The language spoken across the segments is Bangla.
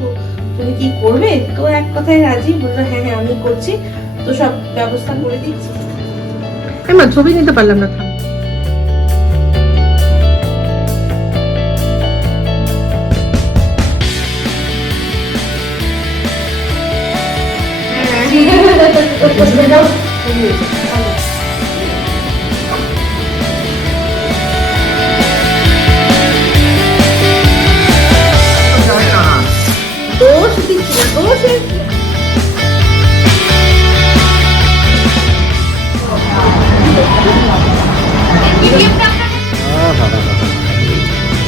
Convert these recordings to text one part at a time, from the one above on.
দেখো তুমি কি করবে তো এক কথায় রাজি বলল হ্যাঁ হ্যাঁ আমি করছি তো সব ব্যবস্থা করে দিচ্ছি ছবি নিতে পারলাম না থাম। দোষ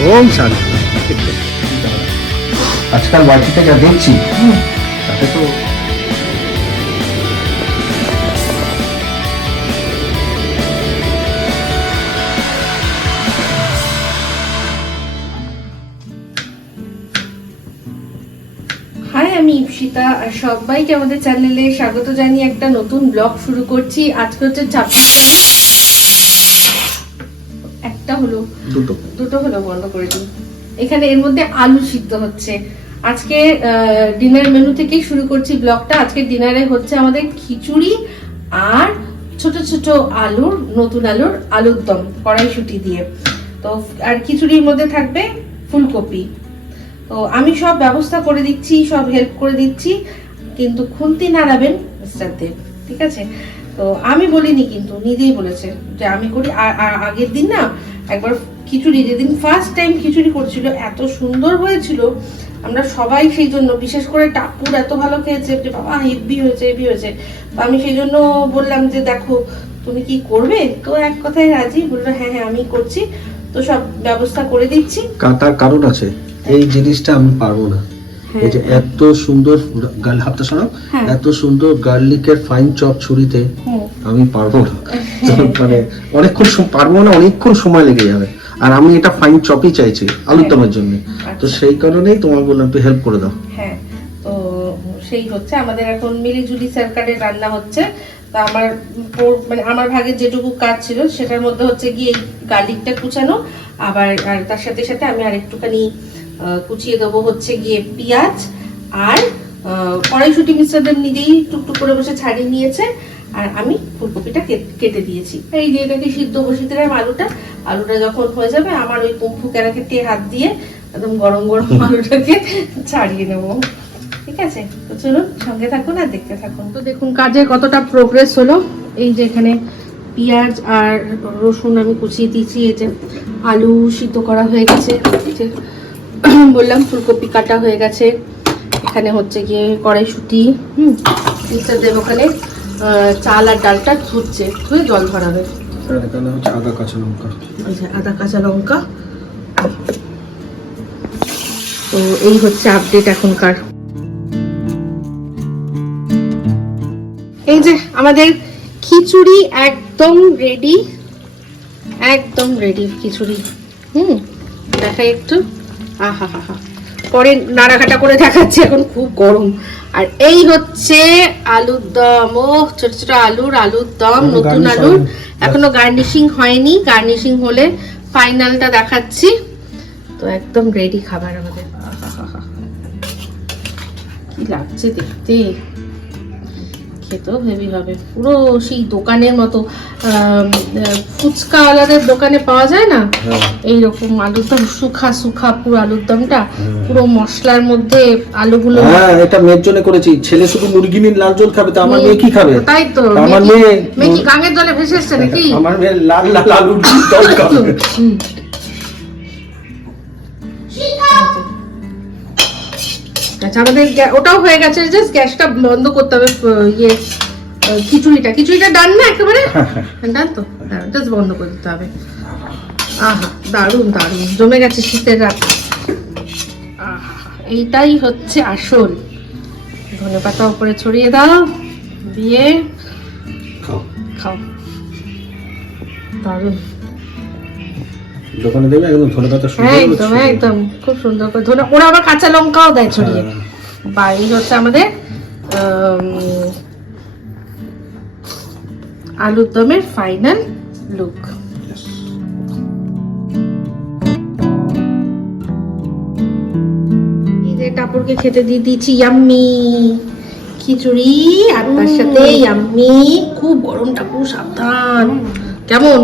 ওম শান্তি। আজকাল বাড়িতে যা দেখছি তাতে তো সবাইকে আমাদের চ্যানেলে স্বাগত জানিয়ে একটা নতুন ব্লগ শুরু করছি। আজকে হচ্ছে ছাব্বিশ একটা হলো। দুটো। দুটো হলো বন্ধ করে দিই এখানে এর মধ্যে আলু সিদ্ধ হচ্ছে। আজকে ডিনার মেনু থেকেই শুরু করছি ব্লগটা। আজকে ডিনারে হচ্ছে আমাদের খিচুড়ি আর ছোট ছোট আলুর নতুন আলুর আলুর দম কড়াইশুটি দিয়ে। তো আর খিচুড়ির মধ্যে থাকবে ফুলকপি। তো আমি সব ব্যবস্থা করে দিচ্ছি, সব হেল্প করে দিচ্ছি, কিন্তু খুন্তি নাড়াবেন মিস্টার দেব, ঠিক আছে? তো আমি বলিনি কিন্তু, নিজেই বলেছে যে আমি করি। আর আগের দিন না, একবার খিচুড়ি, যেদিন ফার্স্ট টাইম খিচুড়ি করছিল, এত সুন্দর হয়েছিল। আমরা সবাই সেই জন্য, বিশেষ করে টাপুর এত ভালো খেয়েছে যে বাবা হেভি হয়েছে হেভি হয়েছে। তো আমি সেই জন্য বললাম যে, দেখো, তুমি কি করবে? তো এক কথায় রাজি, বলল হ্যাঁ হ্যাঁ আমি করছি। তো সব ব্যবস্থা করে দিচ্ছি। কারণ আছে? এই জিনিসটা আমি পারব না। এই যে এত সুন্দর গাল হাতটা সরাও। হ্যাঁ। এত সুন্দর গার্লিকের ফাইন চপ ছুরিতে আমি পারব না। মানে অনেকক্ষণ পারব না অনেকক্ষণ সময় লেগে যাবে। আর আমি এটা ফাইন চপই চাইছি আলুর দমের জন্য। তো সেই কারণেই তোমার বললাম একটু হেল্প করে দাও। হ্যাঁ। তো সেই হচ্ছে আমাদের এখন মিলিজুলি সরকারের রান্না হচ্ছে। তো আমার মানে আমার ভাগের যেটুকু কাজ ছিল সেটার মধ্যে হচ্ছে গিয়ে গার্লিকটা কুচানো। আবার তার সাথে সাথে আমি আর একটুখানি কুচিয়ে দেবো হচ্ছে গিয়ে পেঁয়াজ আর কড়াইশুটি মিশ্রদেব নিজেই টুকটুক করে বসে ছাড়িয়ে নিয়েছে। আর আমি ফুলকপিটা কেট- কেটে দিয়েছি। এই যে এটাকে সিদ্ধ বসিয়ে দিলাম আলুটা আলুটা যখন হয়ে যাবে আমার ওই কুম্ফু ক্যারাকেটে হাত দিয়ে একদম গরম গরম আলুটাকে ছাড়িয়ে নেব। ঠিক আছে? তো চলুন সঙ্গে থাকুন আর দেখতে থাকুন। তো দেখুন কাজে কতটা প্রোগ্রেস হলো। এই যে এখানে পেঁয়াজ আর রসুন আমি কুচিয়ে দিয়েছি এই যে আলু সিদ্ধ করা হয়ে গেছে। বললাম ফুলকপি কাটা হয়ে গেছে। এখানে হচ্ছে গিয়ে কড়াইশুটি হুম মিস্টার দেব ওখানে চাল আর ডালটা ধুচ্ছে ধুয়ে জল ভরাবে। এখানে হচ্ছে আদা কাঁচা লঙ্কা। যে আদা কাঁচা লঙ্কা। তো এই হচ্ছে আপডেট এখনকার। এই যে আমাদের খিচুড়ি একদম রেডি একদম রেডি খিচুড়ি। হুম দেখাই একটু। আহা হা হা পরে নাড়াঘাটা করে দেখাচ্ছি এখন খুব গরম। আর এই হচ্ছে আলুর দম। ও ছোট ছোট আলুর আলুর দম নতুন আলুর। এখনও গার্নিশিং হয়নি। গার্নিশিং হলে ফাইনালটা দেখাচ্ছি। তো একদম রেডি খাবার আমাদের। কি লাগছে দেখতে? খেতেও হেভি হবে। পুরো সেই দোকানের মতো ফুচকা আলাদের দোকানে পাওয়া যায় না? হ্যাঁ। এইরকম আলুর দম সুখা সুখা পুরো আলুর দমটা পুরো মশলার মধ্যে আলুগুলো হ্যাঁ এটা মেয়ের জন্য করেছি। ছেলে শুধু মুরগি নিন লাল জল খাবে তো আমার মেয়ে কি খাবে? তাই তো আমার মেয়ে মেয়ে কি- গাঙের জলে ভেসে এসছে নাকি? আমার মেয়ে লাল লাল আলুর জল খাবে। আচ্ছা আমাদের ওটাও হয়ে গেছে জাস্ট গ্যাসটা বন্ধ করতে হবে ইয়ে খিচুড়িটা। খিচুড়িটা ডান না একেবারে? ডান তো? জাস্ট বন্ধ করে দিতে হবে। আহা দারুণ দারুণ। জমে গেছে শীতের রাত। আহা এইটাই হচ্ছে আসল। ধনে পাতা উপরে ছড়িয়ে দাও দিয়ে খাও। খাও। দারুণ। দোকানে দেবে একদম ধনে পাতা সুন্দর হ্যাঁ একদম একদম খুব সুন্দর করে ধরে ওরা আবার কাঁচা লঙ্কাও দেয় ছড়িয়ে। হ্যাঁ। বা এই হচ্ছে আমাদের আম, আলুর দমের ফাইনাল লুক ঠাকুরকে খেতে দিয়ে দিয়েছি ইয়াম্মি খিচুড়ি আর তার সাথে ইয়াম্মি খুব গরম ঠাকুর সাবধান। কেমন?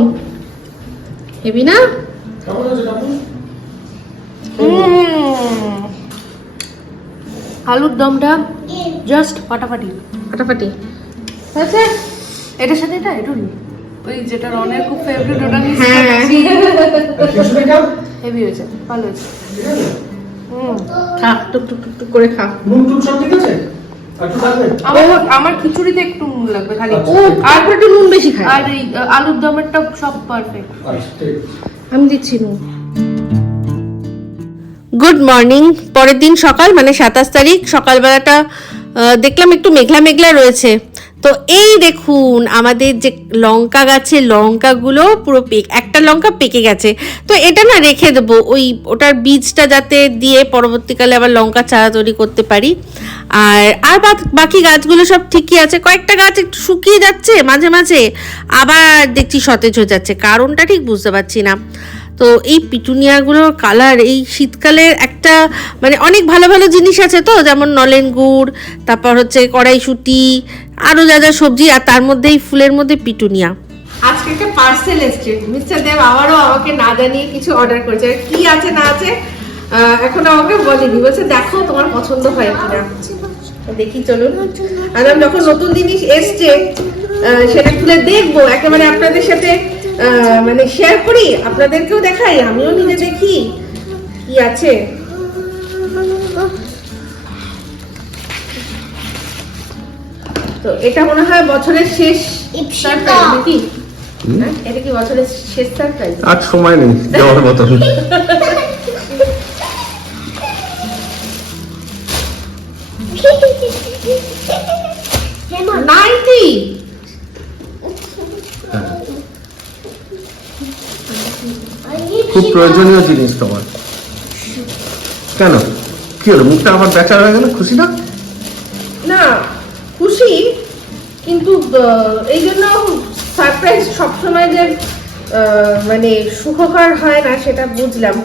হেবি না? আলুর দমটা জাস্ট ফাটাফাটি। ফাটাফাটি। হয়েছে? এটার সাথে এটা? একটু ওই যেটা রনের খুব ফেভারিট ওটা নিয়ে হ্যাঁ। হেভি হয়েছে ভালো হয়েছে। হুম। খা টুক টুক টুক টুক করে খা। নুন টুন সব ঠিক আছে? আমার আমার খিচুড়িতে একটু নুন লাগবে খালি। ও আর একটু নুন বেশি খায় আর এই আলুর দমেরটা সব পারফেক্ট আচ্ছা ঠিক আমি দিচ্ছি নুন। গুড মর্নিং পরের দিন সকাল মানে সাতাশ তারিখ, সকালবেলাটা দেখলাম একটু মেঘলা মেঘলা রয়েছে। তো এই দেখুন, আমাদের যে লঙ্কা গাছে, লঙ্কাগুলো পুরো পেক, একটা লঙ্কা পেকে গেছে। তো এটা না রেখে দেবো, ওই ওটার বীজটা যাতে দিয়ে পরবর্তীকালে আবার লঙ্কা চারা তৈরি করতে পারি। আর আর বাকি গাছগুলো সব ঠিকই আছে। কয়েকটা গাছ একটু শুকিয়ে যাচ্ছে মাঝে মাঝে, আবার দেখছি সতেজ হয়ে যাচ্ছে। কারণটা ঠিক বুঝতে পারছি না। তো এই পিটুনিয়াগুলোর কালার এই শীতকালের একটা মানে অনেক ভালো ভালো জিনিস আছে তো, যেমন নলেন গুড়, তারপর হচ্ছে কড়াইশুটি আরও যা যা সবজি, আর তার মধ্যে এই ফুলের মধ্যে পিটুনিয়া। আজকে একটা পার্সেল এসছে। মিস্টার দেব আবারও আমাকে না জানিয়ে কিছু অর্ডার করেছে। কি আছে না আছে এখন আমাকে বলেনি বলছে দেখো তোমার পছন্দ হয় কিনা। তো দেখি চলুন। আর আমি যখন নতুন জিনিস এসছে সেটা খুলে দেখব। একেবারে আপনাদের সাথে মানে শেয়ার করি আপনাদেরকেও দেখাই আমিও নিজে দেখি কি আছে। তো এটা মনে হয় বছরের শেষ সারপ্রাইজ নাকি? হ্যাঁ, এটা কি বছরের শেষ সারপ্রাইজ আর সময় নেই দেওয়ার মতন নাইনটি। খুব প্রয়োজনীয় জিনিস তোমার। কেন? কি হলো মুখটা বেচা হয়ে গেল? খুশি না? না খুশি কিন্তু এই জন্য সারপ্রাইজ সবসময় যে মানে সুখকর হয় না সেটা বুঝলাম।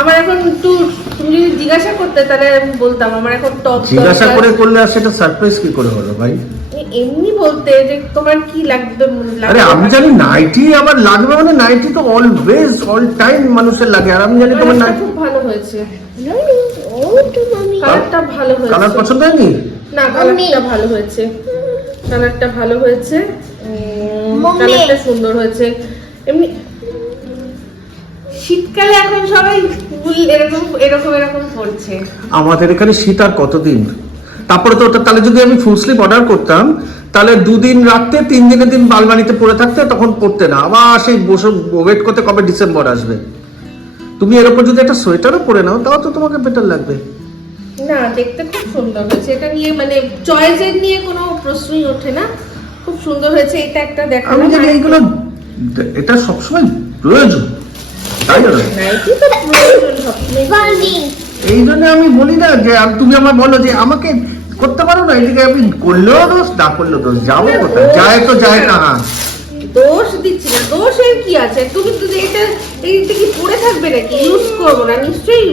আমার এখন একটু তুমি যদি জিজ্ঞাসা করতে তাহলে আমি বলতাম আমার এখন টপ জিজ্ঞাসা করে করলে আর সেটা সারপ্রাইজ কি করে হলো ভাই? এমনি বলতে যে তোমার কি লাগবে আরে লাগবে আমি জানি নাইটি আবার লাগবে মানে নাইটি তো অলওয়েজ অল টাইম মানুষের লাগে। আর আমি জানি তোমার নাইটি খুব ভালো হয়েছে। কালারটা ভালো হয়েছে। কালার পছন্দ হয়নি? না কালারটা ভালো হয়েছে। কালারটা ভালো হয়েছে। কালারটা সুন্দর হয়েছে। এমনি শীতকালে এখন সবাই ফুল এরকম এরকম এরকম পড়ছে আমাদের এখানে শীত আর কতদিন? তারপরে তো ওটা তাহলে যদি আমি ফুল স্লিপ অর্ডার করতাম তাহলে দুদিন রাখতে তিন দিনের দিন বালবানিতে পড়ে থাকতে তখন পড়তে না। আবার সেই বসে ওয়েট করতে কবে ডিসেম্বর আসবে? তুমি এর উপর যদি একটা সোয়েটারও পরে নাও তাও তো তোমাকে বেটার লাগবে। না দেখতে খুব সুন্দর হয়েছে। এটা নিয়ে মানে চয়েসের নিয়ে কোনো প্রশ্নই ওঠে না। খুব সুন্দর হয়েছে। এটা একটা দেখো আমি জানি এইগুলো এটা সবসময় প্রয়োজন। তাই এই জন্য আমি বলি না যে তুমি আমার বলো যে আমাকে করতে পারো না? এদিকে আমি করলেও দোষ না করলেও দোষ। যাব কোথায়? যায় তো যায় কাহা দোষ দিচ্ছি না। দোষের কি আছে? তুমি তো এটা এইটা কি পরে থাকবে নাকি? ইউজ করব না। নিশ্চয়ই।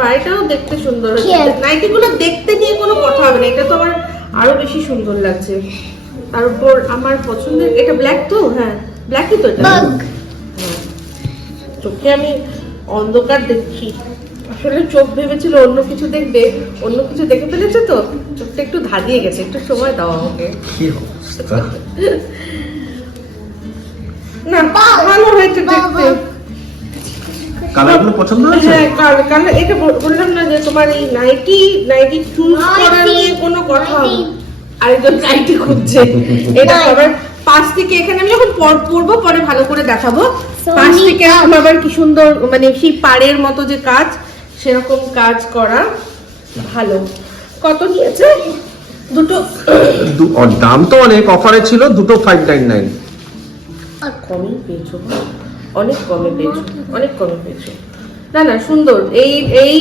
বাড়িটাও দেখতে সুন্দর হচ্ছে Yes. নাইটি গুলো দেখতে নিয়ে কোনো কথা হবে না। এটা তো আমার আরও বেশি সুন্দর লাগছে। তার উপর আমার পছন্দের এটা ব্ল্যাক তো? হ্যাঁ ব্ল্যাকই তো এটা। হ্যাঁ। চোখে আমি অন্ধকার দেখছি আসলে চোখ ভেবেছিল অন্য কিছু দেখবে অন্য কিছু দেখে ফেলেছে তো? চোখটা একটু ধাঁধিয়ে গেছে একটু সময় দাও আমাকে। না ভালো হয়েছে দেখতে। কালারগুলো পছন্দ হয়েছে? হ্যাঁ কাল কাল এটা বললাম না যে তোমার এই নাইটি নাইটি চুজ করা নিয়ে কোনো কথা। আরেকজন নাইটি খুঁজছে। এটা সবার পাশ থেকে এখানে আমি যখন পর- পরবো পরে ভালো করে দেখাবো। পাশ থেকে আবার কি সুন্দর মানে সেই পাড়ের মতো যে কাজ সেরকম কাজ করা ভালো। কত নিয়েছে? দুটো। দাম তো অনেক অফারে ছিল দুটো ফাইভ নাইন নাইন আর কমই পেয়েছ। অনেক কমে পেয়েছ অনেক কমে পেয়েছ। না না সুন্দর। এই এই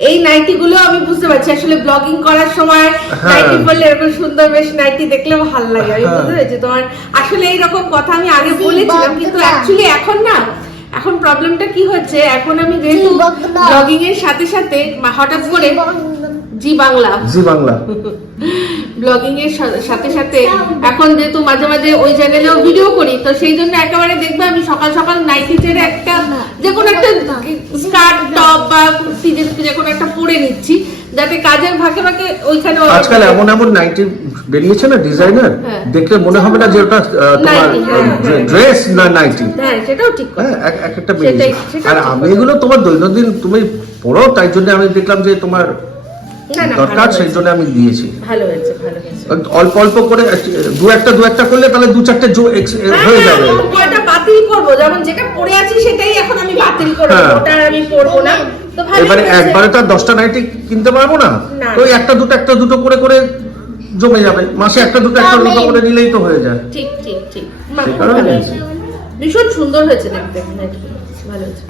এই নাইটি গুলো আমি বুঝতে পারছি। আসলে ব্লগিং করার সময় হ্যাঁ। নাইটি পরলে এরকম সুন্দর বেশ নাইটি দেখলে ভালো লাগে। আমি হ্যাঁ। বুঝতে পেরেছি তোমার। আসলে এইরকম কথা আমি আগে বলেছিলাম কিন্তু অ্যাকচুয়ালি এখন না এখন প্রবলেমটা কি হচ্ছে? এখন আমি যেহেতু ব্লগিং এর সাথে সাথে হঠাৎ করে Zee Bangla. Zee Bangla. Blogging এর সাথে সাথে এখন যেহেতু মাঝে মাঝে ওই চ্যানেলেও ভিডিও করি তো সেই জন্য একেবারে দেখবে আমি সকাল সকাল নাইটি ছেড়ে একটা যে কোনো একটা স্কার্ট টপ বা কুর্তি যে কোনো একটা পরে নিচ্ছি যাতে কাজের ফাঁকে ফাঁকে ওইখানে আজকাল এমন এমন নাইটি বেরিয়েছে না ডিজাইনার হ্যাঁ। দেখলে মনে হবে না যে ওটা তোমার হ্যাঁ, হ্যাঁ। ড্রেস না নাইটি হ্যাঁ সেটাও ঠিক কথা। হ্যাঁ এক- এক একটা বেরিয়েছে। আর আমি এগুলো তোমার দৈনন্দিন তুমি পড়ো তাই জন্য আমি দেখলাম যে তোমার দরকার সেই জন্য আমি দিয়েছি। ভালো হয়েছে ভালো হয়েছে। অল্প অল্প করে দু একটা দু একটা করলে তাহলে দু চারটে হয়ে যাবে হ্যাঁ, হ্যাঁ, ওটা বাতিল করব? যেমন যেটা পড়ে আছি সেটাই এখন আমি বাতিল করব হ্যাঁ। ওটা আমি পড়ব না। এবারে একবারে তো দশটা নাইটি কিনতে পারব না। ওই একটা দুটো একটা দুটো করে করে জমে যাবে। মাসে একটা দুটো একটা দুটো করে নিলেই তো হয়ে যায়। ঠিক ঠিক ঠিক। ভীষণ সুন্দর হয়েছে দেখতে। ভালো হয়েছে।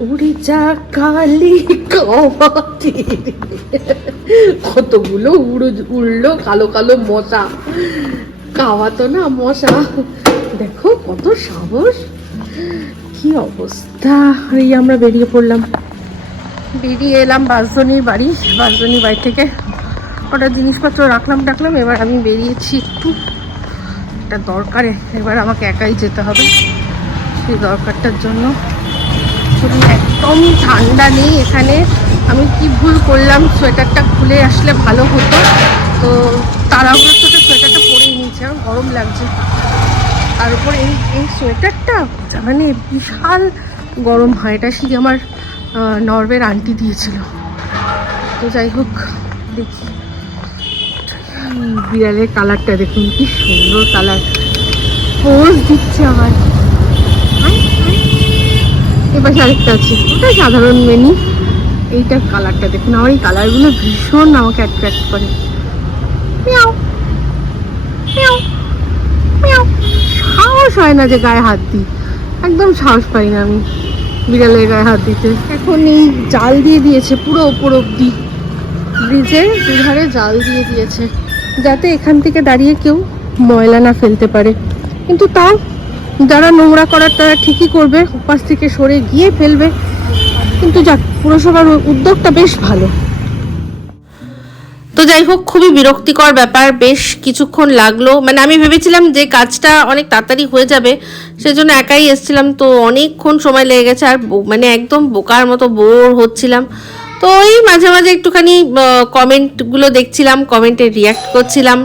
উড়ি যা কালি কতগুলো উড়ো উড়লো কালো কালো মশা। কাওয়াতো না মশা। দেখো কত সাহস। কি অবস্থা। এই আমরা বেরিয়ে পড়লাম। বেরিয়ে এলাম বাসজনীর বাড়ি। বাসজনীর বাড়ি থেকে ওটা জিনিসপত্র রাখলাম টাখলাম, এবার আমি বেরিয়েছি একটু। একটা দরকারে। এবার আমাকে একাই যেতে হবে। সেই দরকারটার জন্য। চলুন, একদম ঠান্ডা নেই এখানে। আমি কি ভুল করলাম? সোয়েটারটা খুলে আসলে ভালো হতো। তো তাড়াহুড়োর সাথে সোয়েটারটা পরেই নিয়েছি গরম লাগছে। তার উপর এই এই সোয়েটারটা মানে বিশাল গরম হয়। এটা সেই আমার নরওয়ের আন্টি দিয়েছিল। তো যাই হোক দেখি। বিড়ালের কালারটা দেখুন কি সুন্দর কালার। পোজ দিচ্ছে আমার। এবার আরেকটা আছে। ওটা সাধারণ মেনি এইটার কালারটা দেখুন। আমার এই কালারগুলো ভীষণ আমাকে অ্যাট্রাক্ট করে। সাহস হয় না যে গায়ে হাত দিই। একদম সাহস পাই না আমি বিড়ালের গায়ে হাত দিতে। এখন এই জাল দিয়ে দিয়েছে পুরো ওপর অব্দি ব্রিজের দুধারে জাল দিয়ে দিয়েছে। যাতে এখান থেকে দাঁড়িয়ে কেউ ময়লা না ফেলতে পারে। কিন্তু তাও যারা নোংরা করার তারা ঠিকই করবে উপাস থেকে সরে গিয়ে ফেলবে। কিন্তু যাক, পুরসভার উদ্যোগটা বেশ ভালো। তো যাই হোক, খুবই বিরক্তিকর ব্যাপার, বেশ কিছুক্ষণ লাগল। মানে আমি ভেবেছিলাম যে কাজটা অনেক তাড়াতাড়ি হয়ে যাবে, সেজন্য একাই এসেছিলাম। তো অনেকক্ষণ সময় লেগে গেছে, আর মানে একদম বোকার মতো বোর হচ্ছিলাম। তো এই মাঝে মাঝে একটুখানি কমেন্টগুলো দেখছিলাম কমেন্টে রিয়াক্ট করছিলাম।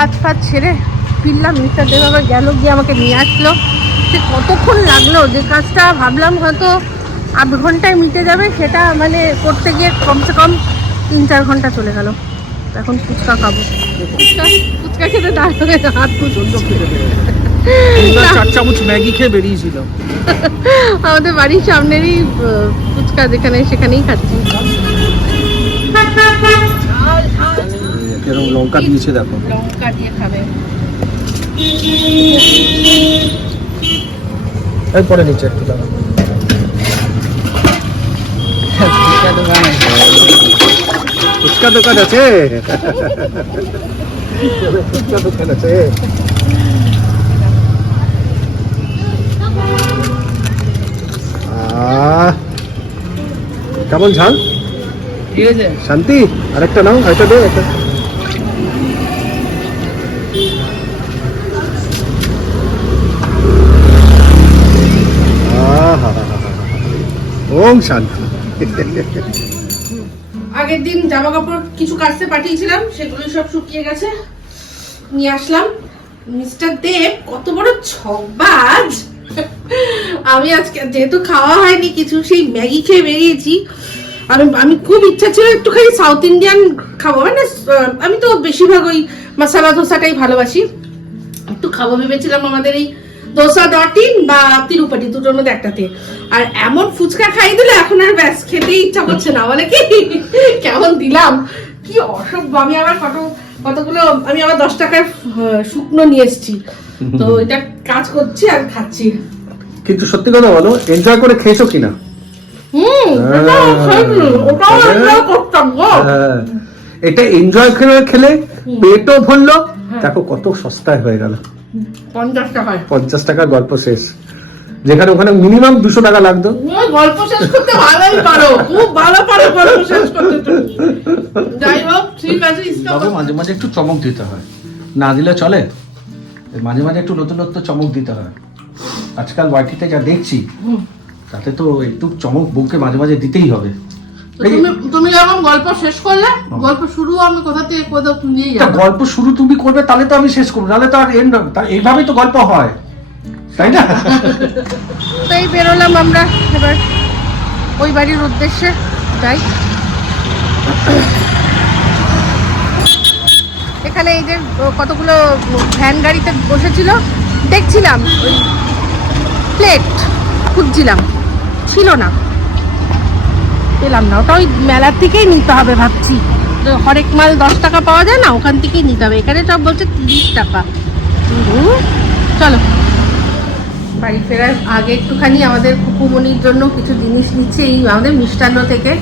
কাজ ফাজ ছেড়ে ফিরলাম মিস্টার দেব আবার গেল গিয়ে আমাকে নিয়ে আসলো। সে কতক্ষণ লাগল? যে কাজটা ভাবলাম হয়তো আধ ঘন্টায় মিটে যাবে সেটা মানে করতে গিয়ে কমসে কম তিন চার ঘণ্টা চলে গেল। এখন ফুচকা খাব। ফুচকা ফুচকা খেতে দাঁড়াবে হাত প্রচণ্ড ফুচকা খেতে পেরেছে চার চামচ ম্যাগি খেয়ে বেরিয়েছিল। আমাদের বাড়ির সামনেরই ফুচকা যেখানে সেখানেই খাচ্ছি। এরকম লঙ্কা দিয়েছে দেখো। লঙ্কা দিয়ে খাবে। এরপরে নিচে একটু দাঁড়া ফুচকা দোকান। আছে? ফুচকা দোকান আছে। আহ, কেমন ঝাল? ঠিক আছে। শান্তি? আরেকটা নাও আরেকটা দে একটা ওম শান্তি। আগের দিন জামা কাপড় কিছু কাচতে পাঠিয়েছিলাম সেগুলো সব শুকিয়ে গেছে। নিয়ে আসলাম। মিস্টার দেব, কত বড় ছকবাজ! আমি আজকে যেহেতু খাওয়া হয়নি কিছু, সেই ম্যাগি খেয়ে বেরিয়েছি। আমি আমি খুব ইচ্ছা ছিল একটুখানি সাউথ ইন্ডিয়ান খাব। মানে আমি তো বেশিরভাগ ওই মশলা ধোসাটাই ভালোবাসি। একটু খাব ভেবেছিলাম আমাদের এই দোসা ডট বা তিরুপতি দুটোর মধ্যে একটাতে আর এমন ফুচকা খাই দিলে এখন আর ব্যাস খেতেই ইচ্ছা করছে না। বলে কি? কেমন দিলাম? কি অসভ্য। আমি আবার কত কতগুলো আমি আবার দশ টাকার শুকনো নিয়ে এসেছি। তো এটা কাজ করছি আর খাচ্ছি। কিন্তু সত্যি কথা বলো এনজয় করে খেয়েছো কিনা? হ্যাঁ। গো। হ্যাঁ, এটা এনজয় করে খেলে পেটও ভরলো হ্যাঁ। দেখো কত সস্তায় হয়ে গেল। পঞ্চাশ টাকায় পঞ্চাশ টাকার গল্প শেষ। যেখানে ওখানে মিনিমাম দুশো টাকা লাগতো। গল্প শেষ করতে ভালোই পারো। খুব ভালো পারো গল্প শেষ করতে যাই হোক ঠিক আছে ইসকা তবে মাঝে মাঝে একটু চমক দিতে হয়। না দিলে চলে? মাঝে মাঝে একটু নতুনত্ব চমক দিতে হয়। আজকাল ওয়াইটিতে যা দেখছি তাতে তো একটু চমক বুকে মাঝে মাঝে দিতেই হবে। তুমি তুমি যখন গল্প শেষ করলে গল্প শুরু আমি কোথা থেকে কোথাও নিয়ে যাব গল্প শুরু তুমি করবে তাহলে তো আমি শেষ করব নাহলে তো আর। তা এইভাবেই তো গল্প হয় তাই না? তো এই বেরোলাম আমরা এবার ওই বাড়ির উদ্দেশ্যে যাই। এখানে এই যে কতগুলো ভ্যান গাড়িতে বসেছিল দেখছিলাম ওই প্লেট খুঁজছিলাম ছিল না। পেলাম না। ওটা ওই মেলার থেকেই নিতে হবে ভাবছি। হরেক মাল দশ টাকা পাওয়া যায় না, ওখান থেকেই নিতে হবে। এখানে সব বলছে তিরিশ টাকা। চলো। বাড়ি ফেরার আগে একটুখানি আমাদের কুকুমনির জন্য কিছু জিনিস নিচ্ছে, এই আমাদের মিষ্টান্ন থেকে।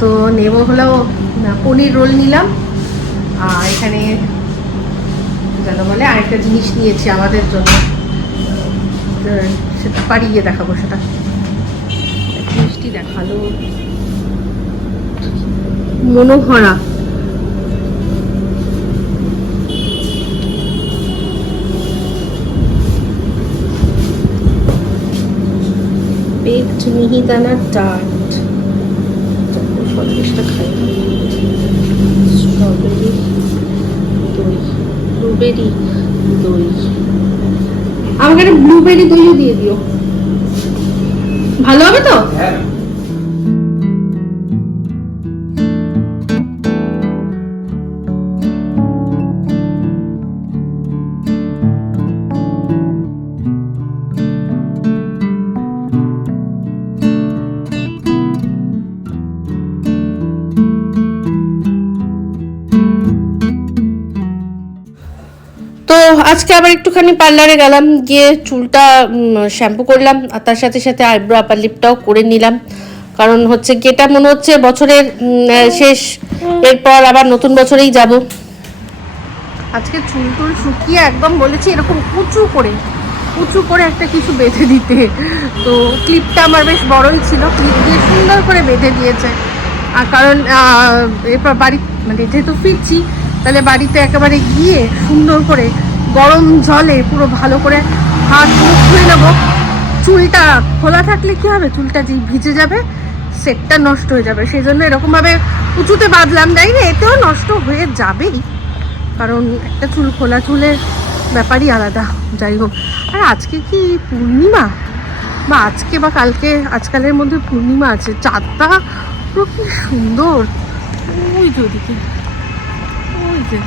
তো নেব হলো পনির রোল নিলাম। আর এখানে যেন বলে, আরেকটা জিনিস নিয়েছি আমাদের জন্য। সেটা বাড়ি গিয়ে দেখাবো সেটা। দেখাল। মনোহরা। বেকড মিহিদানা টার্ট সন্দেশটা খাই। স্ট্রবেরি দই। ব্লুবেরি দই। আমাকে একটা ব্লুবেরি দইও দিয়ে দিও। ভালো হবে তো? তো আজকে আবার একটুখানি পার্লারে গেলাম, গিয়ে চুলটা শ্যাম্পু করলাম, আর তার সাথে সাথে আইব্রো আপার লিপটাও করে নিলাম। কারণ হচ্ছে এটা মনে হচ্ছে বছরের শেষ। এরপর আবার নতুন বছরেই যাব। আজকে চুল টুল শুকিয়ে একদম বলেছি, এরকম উঁচু করে উঁচু করে একটা কিছু বেঁধে দিতে। তো ক্লিপটা আমার বেশ বড়ই ছিল ক্লিপ দিয়ে সুন্দর করে বেঁধে দিয়েছে। আর কারণ এরপর বাড়ি মানে যেহেতু ফিরছি, তাহলে বাড়িতে একেবারে গিয়ে সুন্দর করে গরম জলে পুরো ভালো করে হাত মুখ ধুয়ে নেব। চুলটা খোলা থাকলে কি হবে? চুলটা যেই ভিজে যাবে, সেটটা নষ্ট হয়ে যাবে। সেই জন্য এরকমভাবে উঁচুতে বাঁধলাম যাই না এতেও নষ্ট হয়ে যাবেই। কারণ একটা চুল খোলা চুলের ব্যাপারই আলাদা। যাই হোক, আর আজকে কি পূর্ণিমা? বা আজকে বা কালকে, আজকালের মধ্যে পূর্ণিমা আছে। চাঁদটা পুরো কি সুন্দর। ওই যে ওদিকে, ওই যে।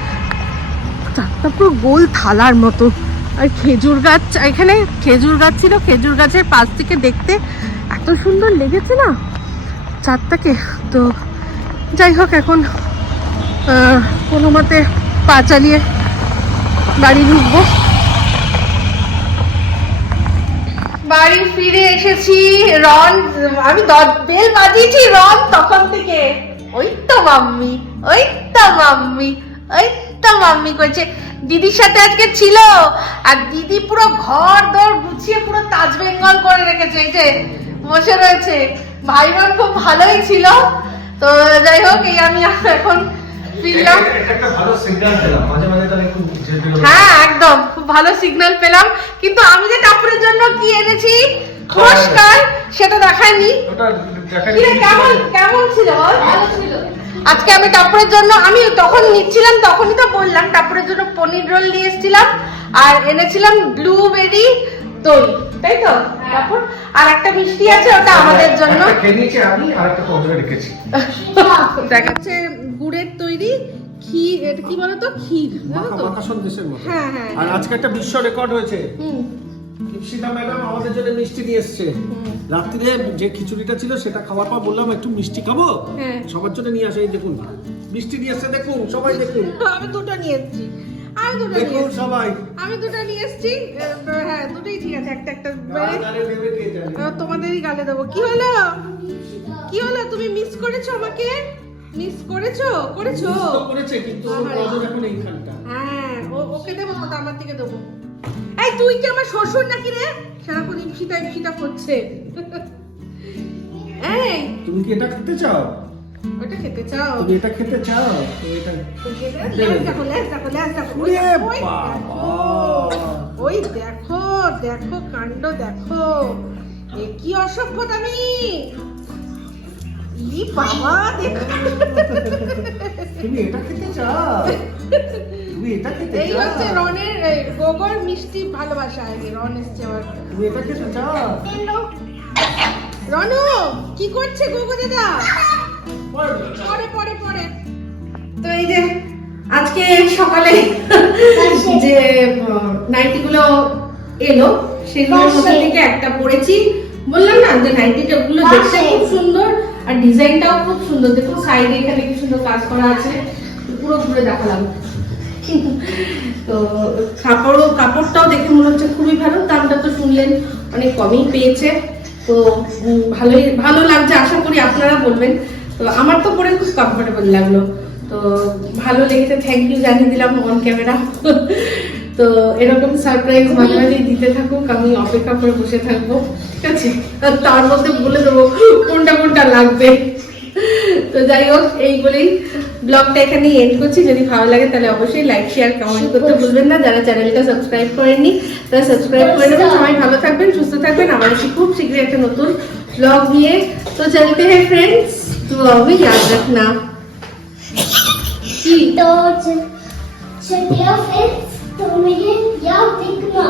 চাঁদটা পুরো গোল থালার মতো। আর খেজুর গাছ, এখানে খেজুর গাছ ছিল, খেজুর গাছের পাশ থেকে দেখতে এত সুন্দর লেগেছে না চাঁদটাকে তো যাই হোক, এখন কোনো মতে পা চালিয়ে বাড়ি ঢুকবো। বাড়ি ফিরে এসেছি, রন, আমি বেল বাজিয়েছি রন তখন থেকে। ওই তো মাম্মি, ওই তো মাম্মি, ওই তো মাম্মি করছে দিদির সাথে আজকে ছিল আর দিদি পুরো ঘর দর গুছিয়ে পুরো তাজ বেঙ্গল করে রেখেছে এই যে বসে রয়েছে। ভাই বোন খুব ভালোই ছিল। তো যাই হোক এই আমি এখন ফিরলাম। হ্যাঁ একদম। খুব ভালো সিগন্যাল পেলাম। কিন্তু আমি যে টাপুরের জন্য কি এনেছি পুরস্কার সেটা দেখায়নি। কেমন কেমন ছিল ভালো ছিল। আজকে আমি টাপুরের জন্য আমি তখন নিচ্ছিলাম তখনই তো বললাম টাপুরের জন্য পনির রোল নিয়ে এসেছিলাম আর এনেছিলাম ব্লুবেরি দই তাই তো? টাপুর আর একটা মিষ্টি আছে ওটা আমাদের জন্য। খেয়ে আমি আর একটা পঞ্চমে রেখেছি। দেখাচ্ছে গুড়ের তৈরি ক্ষীর এটা কি বলতো? ক্ষীর মাখা তো? মাখা সন্দেশের মতো। হ্যাঁ হ্যাঁ। আর আজকে একটা বিশ্ব রেকর্ড হয়েছে। হুম। দীপশিতা ম্যাডাম আমাদের জন্য মিষ্টি নিয়ে এসছে। রাত্রিরে যে খিচুড়িটা ছিল সেটা খাওয়ার পর বললাম একটু মিষ্টি খাব? হ্যাঁ। সবার জন্য নিয়ে আসে দেখুন। মিষ্টি নিয়ে এসছে দেখুন সবাই দেখুন। আমি দুটো নিয়ে এসেছি। আমি দুটো নিয়ে দেখুন সবাই। আমি দুটো নিয়ে এসেছি। হ্যাঁ দুটোই ঠিক আছে একটা একটা তোমাদেরই গালে দেবো। কি হলো? কি হলো? তুমি মিস করেছ আমাকে? মিস করেছ? করেছ? করেছে কিন্তু এখন এইখানটা। হ্যাঁ ও ওকে দেবো তো আমার থেকে দেবো। এই তুই কি আমার শ্বশুর নাকি রে? সারাক্ষণ ইপসিতা ইপসিতা করছে। এই। তুমি কি এটা খেতে চাও? ওটা খেতে চাও। তুমি এটা খেতে চাও? তুমি এটা দেখো দেখো দেখো। ওই দেখো, দেখো, কাণ্ড দেখো। এ কি অসভ্যতামি ই বাবা দেখো। তুমি এটা খেতে চাও? তুমি এটা খেতে এই হচ্ছে রনের গোবর মিষ্টি ভালোবাসা আর কি রন এসছে আবার তুমি এটা খেতে চাও রনু কি করছে গোগো দাদা? পরে পরে পরে তো এই যে আজকে সকালে যে নাইটি গুলো এলো সেগুলোর মধ্যে থেকে একটা পরেছি বললাম না যে নাইটিটা গুলো দেখতে খুব সুন্দর আর ডিজাইনটাও খুব সুন্দর। দেখুন সাইডে এখানে কি সুন্দর কাজ করা আছে। পুরো ঘুরে দেখালাম। তো কাপড়ও কাপড়টাও দেখে মনে হচ্ছে খুবই ভালো দামটা তো শুনলেন অনেক কমই পেয়েছে। তো ভালোই ভালো লাগছে আশা করি আপনারা বলবেন। তো আমার তো পরে খুব কমফোর্টেবল লাগল। তো ভালো লেগেছে থ্যাংক ইউ জানিয়ে দিলাম অন ক্যামেরা তো এরকম সারপ্রাইজ মাঝে মাঝে দিতে থাকুক আমি অপেক্ষা করে বসে থাকব। ঠিক আছে? আর তার মধ্যে বলে দেবো কোনটা কোনটা লাগবে। তো যাই হোক এই বলেই ব্লগটা এখানেই এন্ড করছি যদি ভালো লাগে তাহলে অবশ্যই লাইক শেয়ার কমেন্ট করতে ভুলবেন না যারা চ্যানেলটা সাবস্ক্রাইব করেননি তারা সাবস্ক্রাইব করে নেবেন সবাই ভালো থাকবেন সুস্থ থাকবেন আবার এসে খুব শীঘ্রই একটা নতুন ব্লগ নিয়ে তো চলতে হ্যাঁ ফ্রেন্ডস তো আমি याद रखना কি तो चलिए फिर तो मुझे याद दिखना